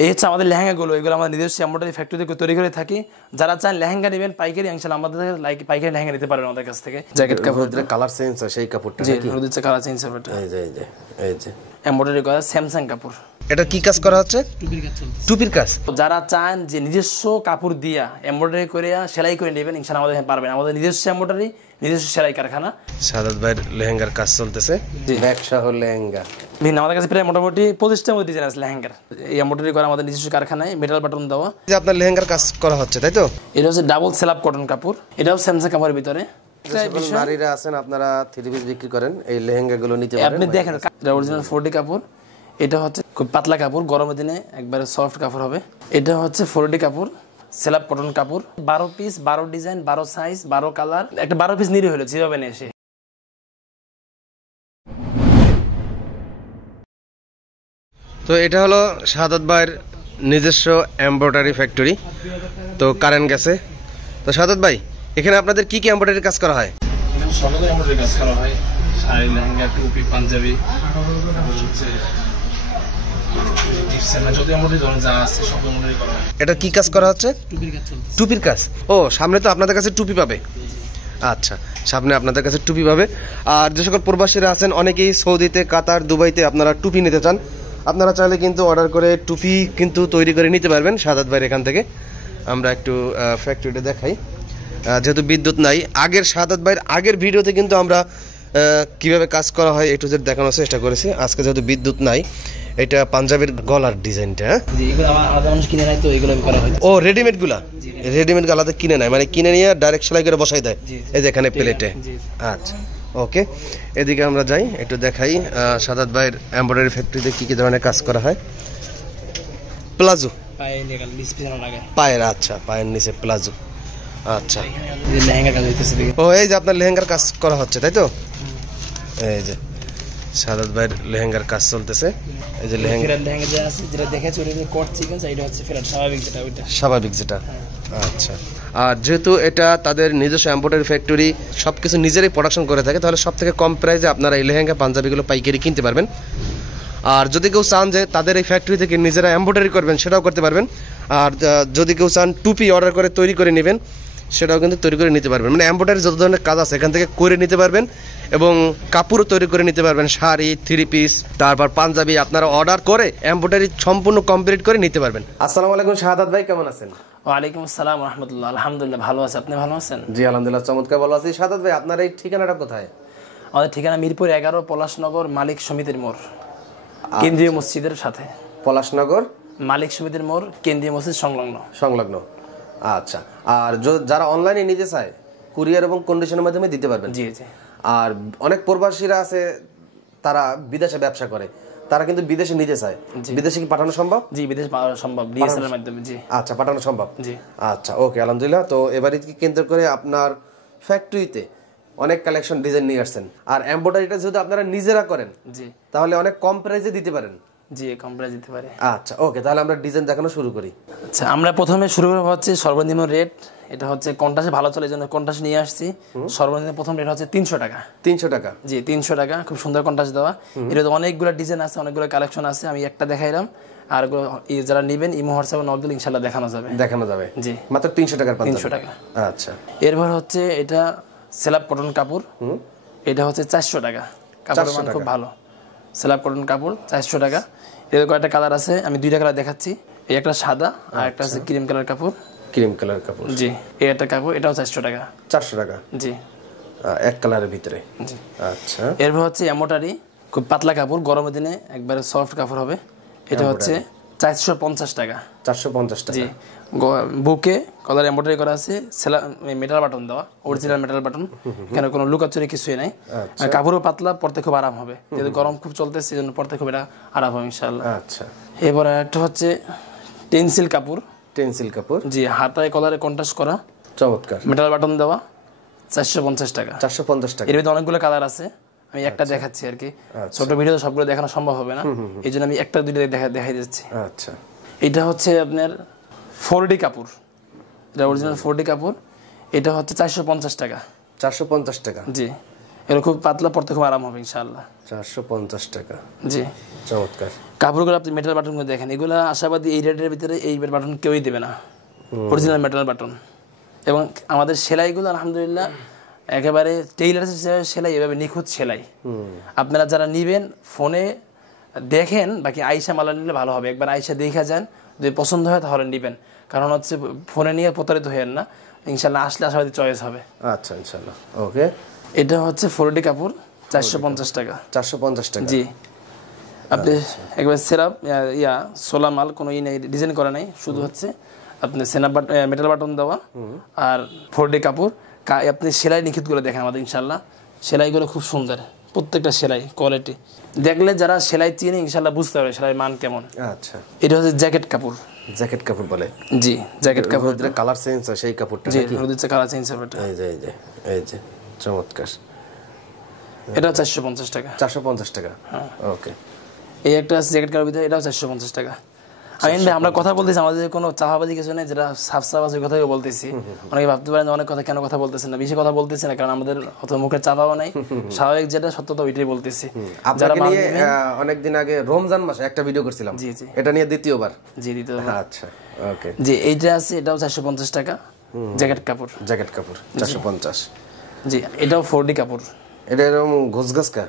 এই হচ্ছে আমাদের লেহেঙ্গাগুলো, এগুলো আমাদের নিজস্ব এমব্রয়ডারি ফ্যাক্টরিতে তৈরি করে থাকি। যারা চান লেহেঙ্গা নেবেন পাইকারি, ইনশাআল্লাহ আমাদের পাইকারি লেহেঙ্গা নিতে পারবেন আমাদের কাছ থেকে। জ্যাকেট কাপড় কালার চেঞ্জ হয় সেই কাপড়টা নাকি? জি, রোদিচ্ছে কালার চেঞ্জ হবে। এই যে এমব্রয়ডারি করা স্যামসাং কাপড়। এটা কি কাজ করা হচ্ছে? টুপির কাজ। যারা চান যে নিজস্ব কাপড় দিয়া এমব্রয়ডারি করে সেলাই করে নেবেন, ইনশাআল্লাহ আমাদের পারবেন। আমাদের নিজস্ব এমব্রয়ডারি, নিজস্ব সেলাই কারখানা। সাদাত ভাইয়ের লেহেঙ্গার কাজ চলতেছে, ব্যবসা হল লেহেঙ্গা। আমাদের কাছে প্রায় মোটামুটি 25টার মতো ডিজাইন আছে লেহেঙ্গার। এই এমব্রয়ডারি করা আমাদের নিজস্ব কারখানায়, মেটাল বাটন দেওয়া। যে আপনার লেহেঙ্গার কাজ করা হচ্ছে তাই তো? এটা হচ্ছে ডাবল সেলাপ কটন কাপড়, এটাও স্যামসাং কাপড়ের ভিতরে। নারীরা আছেন আপনারা 3 পিস বিক্রি করেন, এই লেহেঙ্গাগুলো নিতে পারেন। আপনি দেখেন এটা অরিজিনাল 4D কাপড়। এটা হচ্ছে খুব পাতলা কাপড়, গরমের দিনে একবারে সফট কাপড় হবে। এটা হচ্ছে 4D কাপড়, সেলাপ কটন কাপড়। 12 পিস, 12 ডিজাইন, 12 সাইজ, 12 কালার। একটা 12 পিস নিরে হলো যেভাবে নিয়ে এসে। তো এটা হলো সাদাত ভাইয়ের নিজস্ব এমব্রয়ডারি ফ্যাক্টরি। তো কারেন্ট গেছে। তো সাদাত ভাই, এখানে আপনাদের কি কি এমব্রয়ডারি কাজ করা হয়? এখানে সব ধরনের এমব্রয়ডারি কাজ করা হয়, শাড়ি, লেহেঙ্গা, টুপি, পাঞ্জাবি, এটা কি কাজ করা হচ্ছে? টুপির কাজ। ও, সামনে তো আপনাদের কাছে টুপি পাবে। আচ্ছা, সামনে আপনাদের কাছে টুপি পাবে। আর যে সকল প্রবাসীরা আছেন, অনেকেই সৌদিতে, কাতার, দুবাইতে আপনারা টুপি নিতে চান, আপনারা চাইলে কিন্তু অর্ডার করে টুপি কিন্তু তৈরি করে নিতে পারবেন সাদাত ভাইয়ের এখান থেকে। আমরা একটু ফ্যাক্টরিটা দেখাই। যেহেতু বিদ্যুৎ নাই, আগের সাদাত ভাইয়ের আগের ভিডিওতে কিন্তু আমরা কিভাবে কাজ করা হয় A to Z দেখানোর চেষ্টা করেছি। আজকে যেহেতু বিদ্যুৎ নাই, এটা পাঞ্জাবের গলার ডিজাইনটা। ও, রেডিমেড গুলা? রেডিমেড আলাদা কিনে নেয়, মানে কিনে নিয়ে ডাইরেক্ট সেলাই করে বসাই দেয় এই যে এখানে প্লেটে। আচ্ছা, ওকে, এদিকে আমরা যাই, একটু দেখাই সাদাত ভাইয়ের এমব্রয়ডারি ফ্যাক্টরিতে কি কি ধরনের কাজ করা হয়। প্লাজো পায়ের, আচ্ছা, পায়ের নিচে প্লাজো। আচ্ছা, ও, এই যে আপনার লেহেঙ্গার কাজ করা হচ্ছে তাই তো? এই যে সাদাত ভাইয়ের লেহেঙ্গার কাজ চলতেছে। এই যে লেহেঙ্গা যেটা দেখেছি ওটা কোট সিকোয়েন্স, এটা হচ্ছে ফেরাট স্বাভাবিক যেটা, ওইটা স্বাভাবিক যেটা। আচ্ছা, আর যেহেতু এটা তাদের নিজস্ব এমব্রয়ডারি ফ্যাক্টরি, সবকিছু নিজেরাই প্রোডাকশন করে থাকে, তাহলে সব থেকে কম প্রাইসে আপনারা এই লেহেঙ্গা পাঞ্জাবিগুলো পাইকারি কিনতে পারবেন। আর যদি কেউ চান যে তাদের এই ফ্যাক্টরি থেকে নিজেরা এমব্রয়ডারি করবেন, সেটাও করতে পারবেন। আর যদি কেউ চান টুপি অর্ডার করে তৈরি করে নেবেন, সেটাও কিন্তু তৈরি করে নিতে পারবেন। মানে এমব্রয়ডারি যত ধরনের কাজ আছে এখান থেকে করে নিতে পারবেন, এবং কাপড়ও তৈরি করে নিতে পারবেন, শাড়ি, 3 পিস, তারপর পাঞ্জাবি আপনারা অর্ডার করে এমব্রয়ডারি সম্পূর্ণ কমপ্লিট করে নিতে পারবেন। আসসালামু আলাইকুম সাদাত ভাই, কেমন আছেন? ওয়ালাইকুম আসসালাম ওয়া রাহমাতুল্লাহ। আলহামদুলিল্লাহ ভালো আছি, আপনি ভালো আছেন? জি আলহামদুলিল্লাহ চমৎকার ভালো আছি। সাদাত ভাই, আপনার এই ঠিকানাটা কোথায়? আমাদের ঠিকানা মিরপুর 11, পলাশনগর, মালিক সমিতির মোড়, কেন্দ্রীয় মসজিদের সাথে। পলাশনগর মালিক সমিতির মোড়, কেন্দ্রীয় মসজিদ সংলগ্ন। আচ্ছা, আর যারা অনলাইনে নিতে চায় কুরিয়ার এবং কন্ডিশনের মাধ্যমে দিতে পারবেন? জি জি। আর অনেক প্রবাসীরা আছে তারা বিদেশে ব্যবসা করে, তারা কিন্তু বিদেশে নিতে চায়, বিদেশে কি পাঠানো সম্ভব? জি, বিদেশে পাঠানো সম্ভব ডিএসএল এর মাধ্যমে। জি, আচ্ছা, পাঠানো সম্ভব। জি, আচ্ছা, ওকে, আলহামদুলিল্লাহ। তো এবারে কি কেন্দ্র করে আপনার ফ্যাক্টরিতে অনেক কালেকশন ডিজাইন নিয়ে আসছেন, আর এমব্রয়ডারিটা যেহেতু আপনারা নিজেরা করেন, জি, তাহলে অনেক কম প্রাইসে দিতে পারেন। জি, কম প্রাইসে দিতে পারে। আচ্ছা, ওকে, তাহলে আমরা ডিজাইন দেখানো শুরু করি। আচ্ছা, আমরা প্রথমে শুরু করব হচ্ছে সর্বনিম্ন রেট। এটা হচ্ছে কন্টাসে ভালো চলে, এই জন্য কন্টাস নিয়ে আসছি। সর্বনিম্ন প্রথম রেট হচ্ছে 300 টাকা। 300 টাকা? জি, 300 টাকা। খুব সুন্দর কন্টাস দেওয়া। এর অনেকগুলো ডিজাইন আছে, অনেকগুলো কালেকশন আছে, আমি একটা দেখাইলাম। আর যারা নেবেন ইমো হোয়াটসঅ্যাপে নক দিলে ইনশাআল্লাহ দেখানো যাবে। জি, মাত্র 300 টাকার 300 টাকা। আচ্ছা, এরপর হচ্ছে এটা সেলাপ কটন কাপড়, এটা হচ্ছে 400 টাকা। কাপড়ের মান খুব ভালো। সেলাপ কটন কাপড় 400 টাকা। এর কয়েকটা কালার আছে, আমি 2টা কালার দেখাচ্ছি। এই একটা সাদা, আর একটা হচ্ছে ক্রিম কালার কাপড়। জি, এই একটা কাপড়, এটাও 400 টাকা। 400 টাকা? জি, এক কালারের ভিতরে। জি, আচ্ছা। এরপর হচ্ছে এমব্রয়ডারি, খুব পাতলা কাপড়, গরমের দিনে একবারে সফট কাপড় হবে। এটা হচ্ছে 450 টাকা। 450 টাকা? জি, বুকে কলার এমব্রয়ডারি করা আছে, মেটাল বাটন দেওয়া, অরিজিনাল মেটাল বাটন, এখানে কোনো লুকাচুরি কিছুই নাই। কাপড়ও পাতলা, পরতে খুব আরাম হবে, যেহেতু গরম খুব চলতেছে, সেজন্য পরতে খুব এটা আরাম হবে ইনশাআল্লাহ। আচ্ছা, এরপর একটা হচ্ছে টেন্সিল কাপড়। জি, হাতায় কলারে কন্ট্রাস্ট করা, চমৎকার, মেটাল বাটন দেওয়া, 450 টাকা। 450 টাকা। এর ভিতরে অনেকগুলো কালার আছে, আমি একটা দেখাচ্ছি আর কি। ছোট ভিডিওতে সবগুলো দেখানো সম্ভব হবে না, এই জন্য আমি একটা দুইটা দেখাই দিচ্ছি। আচ্ছা, এটা হচ্ছে আপনার 4D কাপড়, এটা অরিজিনাল 4D কাপড়। এটা হচ্ছে 450 টাকা। 450 টাকা? জি, এটা খুব পাতলা, পরতে খুব আরাম হবে ইনশাআল্লাহ। 450 টাকা? জি, চমৎকার। কাপড়গুলো আপনি মেটাল বাটনগুলো দেখেন, এগুলো আশাবাদী এই রেটের ভিতরে এই বাটন কেউই দেবে না, অরিজিনাল মেটাল বাটন। এবং আমাদের সেলাইগুলো আলহামদুলিল্লাহ একেবারে টেইলার সেলাই, এভাবে নিখুঁত সেলাই। আপনারা যারা নিবেন ফোনে দেখেন, বাকি আইসা মালা নিলে ভালো হবে। একবার আইসা দেখা যান, যদি পছন্দ হয় তাহলে নিবেন, কারণ হচ্ছে ফোনে নিয়ে প্রতারিত হয়েন না। ইনশাল্লাহ আসলে আশাবাদী চয়েস হবে। আচ্ছা ইনশাল্লাহ। ওকে, এটা হচ্ছে 4D কাপড়, 450 টাকা। 450 টাকা। জি, আপনি একবার সেরাপ সোলা মাল কোনো নেই, ডিজাইন করা নাই, শুধু হচ্ছে আপনি সেনাপ মেটাল বাটন দেওয়া আর 4D কাপড়। আপনি সেলাই নিখুঁতগুলো দেখেন আমাদের, ইনশাল্লাহ সেলাইগুলো খুব সুন্দর, প্রত্যেকটা সেলাই কোয়ালিটি দেখলে যারা সেলাই চিনে ইনশাল্লাহ বুঝতে পারবে সেলাই মান কেমন। আচ্ছা, এটা হচ্ছে জ্যাকেট কাপড়। জ্যাকেট কাপড় বলে? জি, জ্যাকেট কাপড়, কালার চেঞ্জ হয় সেই কাপড়টা। জি, হচ্ছে কালার চেঞ্জ হবে। এই যে চমৎকার। এটা 450 টাকা। 450 টাকা। ওকে, এই একটা আছে জ্যাকেট কাপড় ভিতরে, এটাও 450 টাকা। আমরা কথা বলতেছি, আমাদের কোনো চাপাবাজি কিছু নেই, যেটা সাফ সাফাজি কথাই বলতেছি। অনেকে ভাবতে পারেন অনেক কথা কেন কথা বলতেছেন না, বেশি কথা বলতেছি না, কারণ আমাদের অত মুখে চাপাও নাই, স্বাভাবিক যেটা সত্যতা ওইটাই বলতেছি। আপনারা অনেকদিন আগে রমজান মাসে একটা ভিডিও করছিলাম, জি জি, এটা নিয়ে দ্বিতীয়বার। জি, দ্বিতীয়বার। আচ্ছা, ওকে। জি, এইটা আছে, এটাও 450 টাকা জ্যাকেট কাপড়। জ্যাকেট কাপড় 450। জি, এটাও 4D কাপড়। এটা এরকম ঘসঘসকা?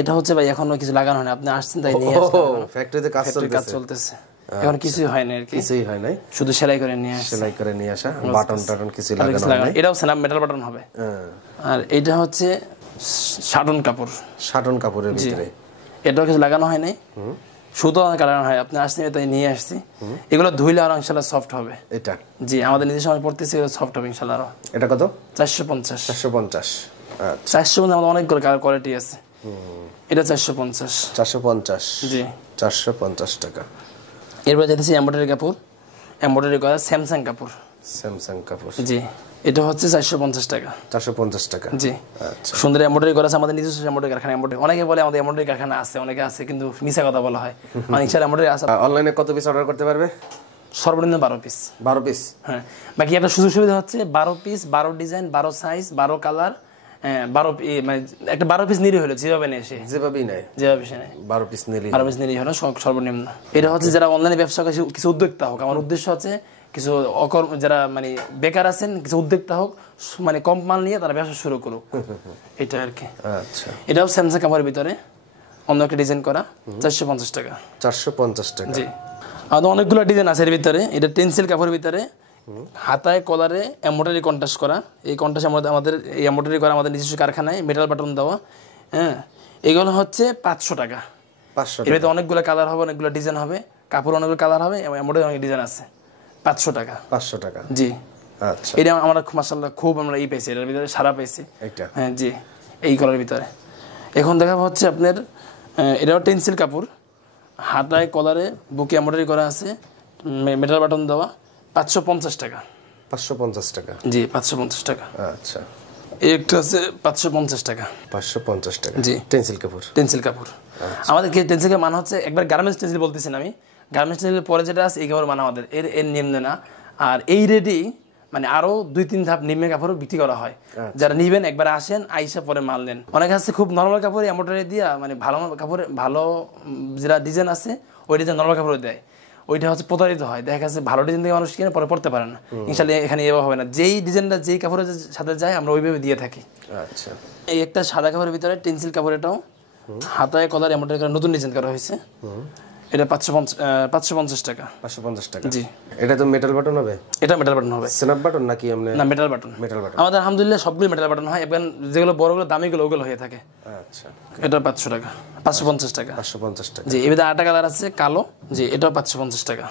এটা হচ্ছে ভাই এখনো কিছু লাগানো হয় না, আপনি আসছেন তাই নিয়ে আসছেন। ফ্যাক্টরিতে কাজ চলতেছে, এখন কিছুই হয় না আর কি, কিছুই হয় নাই, শুধু সেলাই করে নিয়ে আসা। সেলাই করে নিয়ে আসা, বাটন টাটন কিছু লাগানো হয় না। এটাও সেনাপ মেটাল বাটন হবে। আর এটা হচ্ছে শাটন কাপড়। শাটন কাপড়ের ভিতরে এটাও কিছু লাগানো হয় নাই, সুতো কাটানো হয়। আপনি আসছেন তাই নিয়ে আসছি। এগুলো ধুইলে আরো ইনশাআল্লাহ সফট হবে। এটা জি, আমাদের নিজের সময় পড়তেছি, এগুলো সফট হবে ইনশাআল্লাহ আরো। এটা কত? 450। 450। আচ্ছা, 450 আমাদের অনেকগুলো কোয়ালিটি আছে। এটা 450। 450। জি, 450 টাকা। এরপর যেতেছি এমব্রয়ডারি কাপড়, এমব্রয়ডারি করা স্যামসাং কাপড়। স্যামসাং কাপড়, জি, এটা হচ্ছে 450 টাকা। 450 টাকা, জি। আচ্ছা, সুন্দর এমব্রয়ডারি করা আছে, আমাদের নিজস্ব এমব্রয়ডারি কারখানা। এমব্রয়ডারি অনেকে বলে আমাদের এমব্রয়ডারি কারখানা আছে, অনেকে আছে, কিন্তু মিছা কথা বলা হয়। অনেক সারা এমব্রয়ডারি আছে। অনলাইনে কত পিস অর্ডার করতে পারবে? সর্বনিম্ন 12 পিস। 12 পিস, হ্যাঁ। বাকি একটা সুযোগ সুবিধা হচ্ছে 12 পিস, 12 ডিজাইন, 12 সাইজ, 12 কালার, 12 মানে একটা 12 পিস নিলে হলো, যেভাবে নেয় সে যেভাবেই নেয়, যেভাবে সে নেয় 12 পিস নিলে, 12 পিস নিলেই হলো সর্বনিম্ন। এটা হচ্ছে যারা অনলাইনে ব্যবসা করে কিছু উদ্যোক্তা হোক, আমার উদ্দেশ্য হচ্ছে কিছু যারা মানে বেকার আছেন, কিছু উদ্যোক্তা হোক, মানে কম মাল নিয়ে তারা ব্যবসা শুরু করুক, এটা আর কি। আচ্ছা, এটাও স্যামসাং কাপড়ের ভিতরে অন্য একটা ডিজাইন করা, 450 টাকা। 450 টাকা, জি। আমাদের অনেকগুলো ডিজাইন আছে এর ভিতরে। এটা টেন্সিল কাপড়ের ভিতরে হাতায় কলারে এমব্রয়ডারি কন্ট্রাস্ট করা। এই কন্ট্রাস্ট আমাদের এই এমব্রয়ডারি করা আমাদের নিজস্ব কারখানায়, মেটাল বাটন দেওয়া। হ্যাঁ, এগুলো হচ্ছে 500 টাকা। 500 টাকা। এর ভিতরে অনেকগুলো কালার হবে, অনেকগুলো ডিজাইন হবে, কাপড় অনেকগুলো কালার হবে, এবং এমব্রয়ডারি অনেক ডিজাইন আছে। 500 টাকা। 500 টাকা, জি। আচ্ছা, এটা আমরা মাশাআল্লাহ খুব আমরা পেয়েছি, এর ভিতরে সারা পেয়েছি এটা। হ্যাঁ, জি, এই কালারের ভিতরে। এখন দেখা হচ্ছে আপনার এটাও টেন্সিল কাপড়, হাতায় কলারে বুকে এমব্রয়ডারি করা আছে, মেটাল বাটন দেওয়া, 550 টাকা। 550 টাকা, জি, 550 টাকা। আচ্ছা, এই একটা আছে 550 টাকা। 550 টাকা, জি, টেন্সিল কাপড়। টেন্সিল কাপড় আমাদের কি টেন্সিল কাপড় মানে হচ্ছে একবার গার্মেন্টস টেন্সিল বলতেছি না আমি, গার্মেন্টস টেন্সিলের পরে যেটা আছে এই কাপড় মানে আমাদের এর নিম্নে না। আর এই রেডি মানে আরো 2-3 ধাপ নিম্নে কাপড় বিক্রি করা হয়। যারা নিবেন একবার আসেন, আইসা পরে মাল নেন। অনেক আছে খুব নরমাল কাপড় এমব্রয়ডারি দিয়া, মানে ভালো কাপড়, ভালো যেটা ডিজাইন আছে ওই ডিজাইন নরমাল কাপড় দেয়, ওইটা হচ্ছে প্রতারিত হয়। দেখা যাচ্ছে ভালো ডিজাইন থেকে মানুষ কিনে পরে পড়তে পারে না। ইনশাআল্লাহ এখানে এভাবে হবে না, যেই ডিজাইনটা যেই কাপড়ের সাথে যায় আমরা ওইভাবে দিয়ে থাকি। আচ্ছা, এই একটা সাদা কাপড়ের ভিতরে টেন্সিল কাপড়, এটাও হাতায় কলার এমব্রয়ডারি করা নতুন ডিজাইন করা হয়েছে। এটা 550 টাকা। 550 টাকা, জি। এটা তো মেটাল বাটন হবে? এটা মেটাল বাটন হবে। স্ন্যাপ বাটন নাকি এমনি? না, মেটাল বাটন। মেটাল বাটন আমাদের আলহামদুলিল্লাহ সবগুলো মেটাল বাটন হয়, এবং যেগুলো বড়গুলো দামিগুলো ওগুলো হয়ে থাকে। আচ্ছা, এটা 500 টাকা। 550 টাকা। 550 টাকা, জি। এর আরেকটা কালার আছে কালো, জি, এটাও 550 টাকা।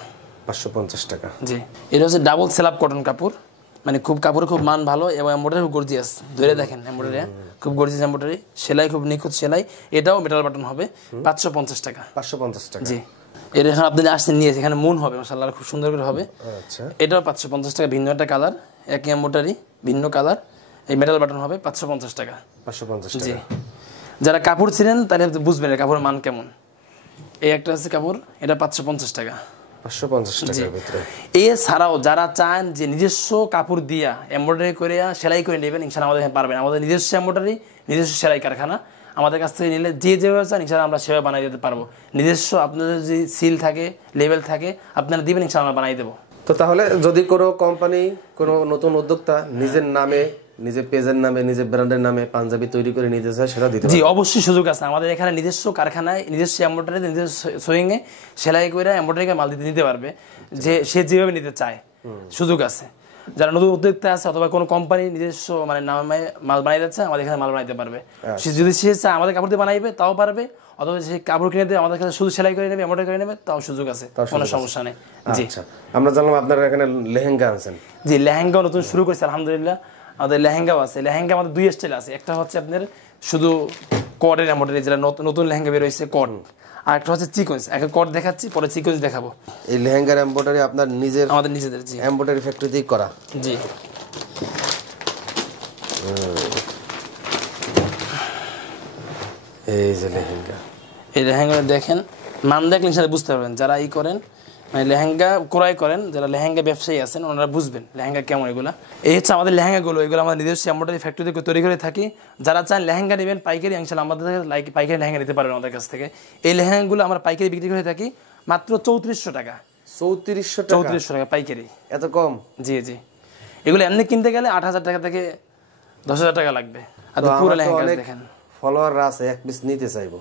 550 টাকা, জি। এটা হচ্ছে ডাবল সেলাপ কটন কাপড়, মানে খুব কাপড় খুব মান ভালো, এবং এমব্রয়ডারি খুব গর্জিয়াস। ধরে দেখেন এমব্রয়ডারি খুব গর্জিয়াস এমব্রয়ডারি, সেলাই খুব নিখুঁত সেলাই। এটাও মেটাল বাটন হবে, 550 টাকা। 550 টাকা, জি। এর এখন আপনি আসছেন নিয়ে, এখানে মুন হবে মাশাআল্লাহ, খুব সুন্দর করে হবে। আচ্ছা, এটাও 550 টাকা, ভিন্ন একটা কালার, একই এমব্রয়ডারি ভিন্ন কালার, এই মেটাল বাটন হবে 550 টাকা। 550 টাকা, জি। যারা কাপড় ছিলেন তাহলে বুঝবেন কাপড়ের মান কেমন। এই একটা আছে কাপড়, এটা 550 টাকা। 550 টাকার ভিতরে। এছাড়াও যারা চান যে নিজস্ব কাপড় দিয়া এমব্রয়ডারি করে সেলাই করে নেবেন, ইনশাআল্লাহ আমাদের এখানে পারবেন। আমাদের নিজস্ব এমব্রয়ডারি, নিজস্ব সেলাই কারখানা। আমাদের কাছ থেকে নিলে যেভাবে চান ইনশাআল্লাহ আমরা সেভাবে বানিয়ে দিতে পারবো। নিজস্ব আপনাদের যদি সিল থাকে, লেভেল থাকে, আপনারা দিবেন, ইনশাআল্লাহ আমরা বানিয়ে দেবো। তো তাহলে যদি কোনো কোম্পানি, কোনো নতুন উদ্যোক্তা নিজের নামে, নিজের পেজের নামে, নিজের ব্র্যান্ডের নামে পাঞ্জাবি তৈরি করে নিতে চায়, সেটা দিতে জি অবশ্যই সুযোগ আছে। আমাদের এখানে নিজস্ব কারখানায়, নিজস্ব এমব্রয়ডারি, নিজস্ব সোয়িং এ সেলাই করে এমব্রয়ডারি মাল নিতে পারবে, যে সে যেভাবে নিতে চায়, সুযোগ আছে। যারা নতুন উদ্যোক্তা আছে অথবা কোনো কোম্পানি নিজস্ব মানে নামে মাল বানিয়ে যাচ্ছে, আমাদের এখানে মাল বানাইতে পারবে। সে যদি সে চায় আমাদের কাপড় দিয়ে বানাইবে তাও পারবে, অথবা সে কাপড় কিনে দিয়ে আমাদের কাছে শুধু সেলাই করে নেবে, এমব্রয়ডারি করে নেবে, তাও সুযোগ আছে, কোনো সমস্যা নেই। জি আমরা জানলাম আপনারা এখানে লেহেঙ্গা আনছেন। জি লেহেঙ্গাও নতুন শুরু করেছে আলহামদুলিল্লাহ। আমাদের লেহেঙ্গাও আছে। লেহেঙ্গা আমাদের 2 স্টাইল আছে। একটা হচ্ছে আপনার শুধু কটের এমব্রয়ডারি, যেটা নতুন লেহেঙ্গা বের হয়েছে কট, আর একটা হচ্ছে সিকোয়েন্স। একটা কট দেখাচ্ছি, পরে সিকোয়েন্স দেখাবো। এই লেহেঙ্গার এমব্রয়ডারি আপনার নিজের, আমাদের নিজেদের জি এমব্রয়ডারি ফ্যাক্টরিতেই করা। জি এই যে লেহেঙ্গা, এই লেহেঙ্গা দেখেন, মান দেখলে ইনশাআল্লাহ বুঝতে পারবেন। যারা করেন মানে লেহেঙ্গা ক্রয় করেন, যারা লেহেঙ্গা ব্যবসায়ী আছেন, ওনারা বুঝবেন লেহেঙ্গা কেমন। এগুলো এই হচ্ছে আমাদের লেহেঙ্গাগুলো, এগুলো আমাদের নিজস্ব এমব্রয়ডারি ফ্যাক্টরিতে তৈরি করে থাকি। যারা চান লেহেঙ্গা নেবেন পাইকারি, ইনশাআল্লাহ আমাদের পাইকারি লেহেঙ্গা নিতে পারবেন আমাদের কাছ থেকে। এই লেহেঙ্গাগুলো আমরা পাইকারি বিক্রি করে থাকি মাত্র 3400 টাকা। 3400 টাকা পাইকারি। এত কম? জি জি, এগুলো এমনি কিনতে গেলে 8000 টাকা থেকে 10000 টাকা লাগবে। আর পুরো লেহেঙ্গা দেখেন, ফলোয়ার আছে, এক পিস নিতে চাইবো,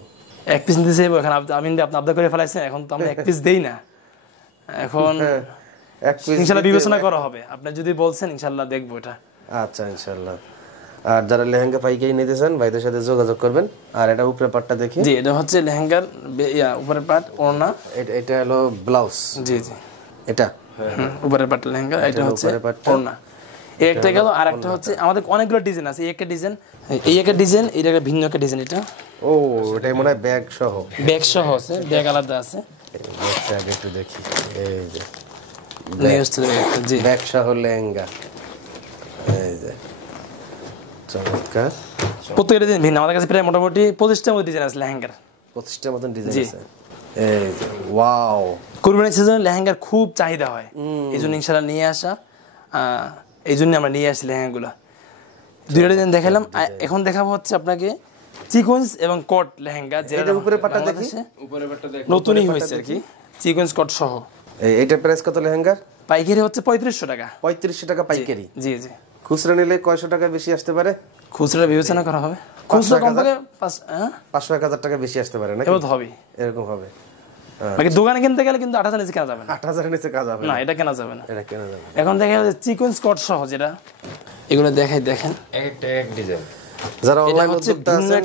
এক পিস নিতে চাইবো। এখন আপনি আবদার করে ফেলাইছেন, এখন তো আমরা এক পিস দেই না। এখন ইনশাআল্লাহ বিবেচনা করা হবে। আপনি যদি বলছেন ইনশাআল্লাহ দেখবো এটা। আচ্ছা ইনশাআল্লাহ। আর যারা লেহেঙ্গা পাইকারি নিতে চান ভাইদের সাথে যোগাযোগ করবেন। আর এটা উপরের পাটটা দেখি। জি এটা হচ্ছে লেহেঙ্গার উপরের পাট, ওড়না। এটা হলো ব্লাউজ। জি জি, এটা উপরের পাট লেহেঙ্গা, এটা হচ্ছে ওড়না। এই একটা গেল, আর একটা হচ্ছে আমাদের অনেকগুলো ডিজাইন আছে। এই একটা ডিজাইন, এই একটা ডিজাইন, এটা একটা ভিন্ন একটা ডিজাইন। এটা ও এটাই মনে হয় ব্যাগ সহ। ব্যাগ সহ আছে, ব্যাগ আলাদা আছে। আগে একটু দেখি। এই যে জি ব্যাগ সহ লেহেঙ্গা, এই যে চমৎকার। প্রত্যেকটা ডিজাইন ভিন্ন। আমাদের কাছে প্রায় মোটামুটি 25টার মতো ডিজাইন আছে লেহেঙ্গার। 25টার মতন ডিজাইন আছে। এই যে ওয়াও, কুরবানির সিজনে লেহেঙ্গার খুব চাহিদা হয়, এই জন্য ইনশাআল্লাহ নিয়ে আসা। এই জন্য আমরা নিয়ে আসি লেহেঙ্গাগুলো। 2টা ডিজাইন দেখালাম, এখন দেখাবো হচ্ছে আপনাকে সিকোয়েন্স এবং কট লেহেঙ্গা। যেটা উপরে পাটটা দেখি, উপরে পাটটা দেখি নতুনই হয়েছে আর কি, সিকোয়েন্স কট সহ। এইটার প্রাইস কত লেহেঙ্গার? পাইকারি হচ্ছে 3500 টাকা। 3500 টাকা পাইকারি? জি জি। খুচরা নিলে কয়শো টাকা বেশি আসতে পারে? খুচরা বিবেচনা করা হবে, খুচরা কমপক্ষে 500-1000 টাকা বেশি আসতে পারে না? এবার হবে, এরকম হবে। বাকি দোকানে কিনতে গেলে কিন্তু 8000 নিচে কেনা যাবে না। 8000 নিচে কাজ হবে না, এটা কেনা যাবে না, এটা কেনা যাবে। এখন দেখা যাচ্ছে সিকোয়েন্স কট সহ যেটা, এগুলো দেখাই দেখেন একটা এক ডিজাইন। যারা অনলাইন উদ্যোক্তা আছেন,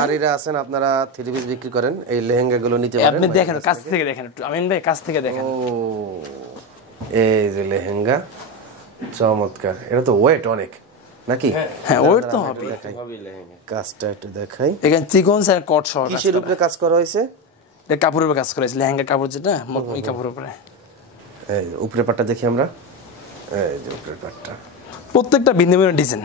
নারীরা আছেন, আপনারা 3 পিস বিক্রি করেন, এই লেহেঙ্গাগুলো নিতে পারেন। আপনি দেখেন, কাছ থেকে দেখেন একটু, আমিন ভাই কাছ থেকে দেখেন। ও এই যে লেহেঙ্গা, চমৎকার। এটা তো ওয়েট অনেক নাকি? হ্যাঁ ওয়েট তো হবে। কাজটা একটু দেখাই। এখানে সিকোয়েন্স আর কট সহ কিসের উপরে কাজ করা হয়েছে? এটা কাপড়ের উপরে কাজ করা হয়েছে, লেহেঙ্গার কাপড় যেটা, এই কাপড়ের উপরে। এই উপরের পাটটা দেখি আমরা। এই যে উপরের পাটটা প্রত্যেকটা ভিন্ন ভিন্ন ডিজাইন।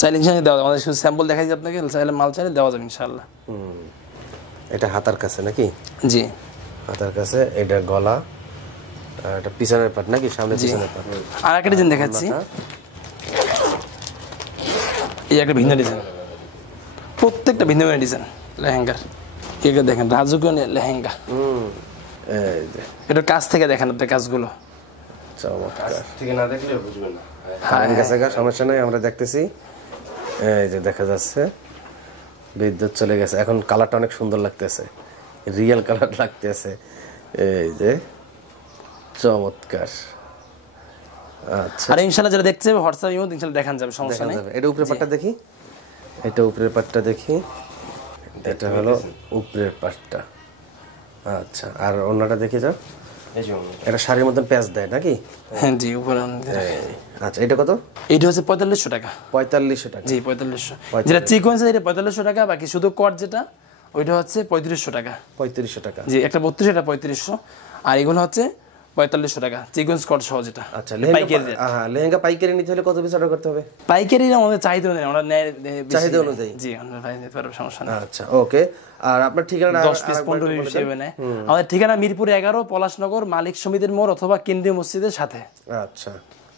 চাইলে ইনশাআল্লাহ দেওয়া, আমাদের শুধু স্যাম্পল দেখাই দিই আপনাকে, চাইলে মাল চাইলে দেওয়া যাবে ইনশাআল্লাহ। এটা হাতার কাছে নাকি? জি হাতার কাছে। এটা গলা, এটা পিছনের পাট নাকি, সামনে পিছনের পাট। আর একটা ডিজাইন দেখাচ্ছি, এই একটা ভিন্ন ডিজাইন, প্রত্যেকটা ভিন্ন ভিন্ন ডিজাইন লেহেঙ্গার। এগুলো দেখেন রাজকীয় লেহেঙ্গা। এই যে এটা কাছ থেকে দেখেন আপনি কাজগুলো, চমৎকার। ঠিক না দেখলে বুঝবেন না। কারেন্ট গেছে, সমস্যা নাই, আমরা দেখতেছি। এই যে দেখা যাচ্ছে বিদ্যুৎ চলে গেছে, এখন কালারটা অনেক সুন্দর লাগতেছে, রিয়েল কালার লাগতেছে। এই যে চমৎকার। আচ্ছা, আর ইনশাআল্লাহ যারা দেখতে হবে হোয়াটসঅ্যাপ ইমো ইনশাআল্লাহ দেখান যাবে, সমস্যা নেই। এটা উপরের পাটটা দেখি, এটা উপরের পাটটা দেখি। এটা হলো উপরের পাটটা। আচ্ছা, আর অন্যটা দেখে যাও। এটা শাড়ির মতন প্যাচ দেয় নাকি? হ্যাঁ জি উপরে। আচ্ছা, এটা কত? এটা হচ্ছে 4500 টাকা। 4500 টাকা? জি 4500। যেটা সিকোয়েন্স এটা 4500 টাকা, বাকি শুধু কট যেটা ওইটা হচ্ছে 3500 টাকা। 3500 টাকা? জি, একটা 32, এটা 3500, আর এগুলো হচ্ছে 4500 টাকা সিকোয়েন্স কট সহ যেটা। আচ্ছা, লেহেঙ্গা পাইকারি নিতে হলে কত পিস অর্ডার করতে হবে? পাইকারি আমাদের চাহিদা অনুযায়ী, আমরা চাহিদা অনুযায়ী। জি আমরা নিতে পারবো, সমস্যা নেই। আচ্ছা ওকে। আর আপনার ঠিকানা? 10 পিস 15 হিসেবে নেয়। আমাদের ঠিকানা মিরপুর 11, পলাশনগর, মালিক সমিতির মোড় অথবা কেন্দ্রীয় মসজিদের সাথে। আচ্ছা,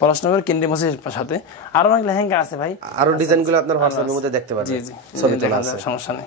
পড়াশোনা করে কেন্দ্রীয় মসজিদের সাথে। আরো অনেক লেহেঙ্গা আছে ভাই, আরো ডিজাইনগুলো আপনার হোয়াটসঅ্যাপের মধ্যে দেখতে পারবেন, জি জি, ছবি তোলা আছে, সমস্যা নেই।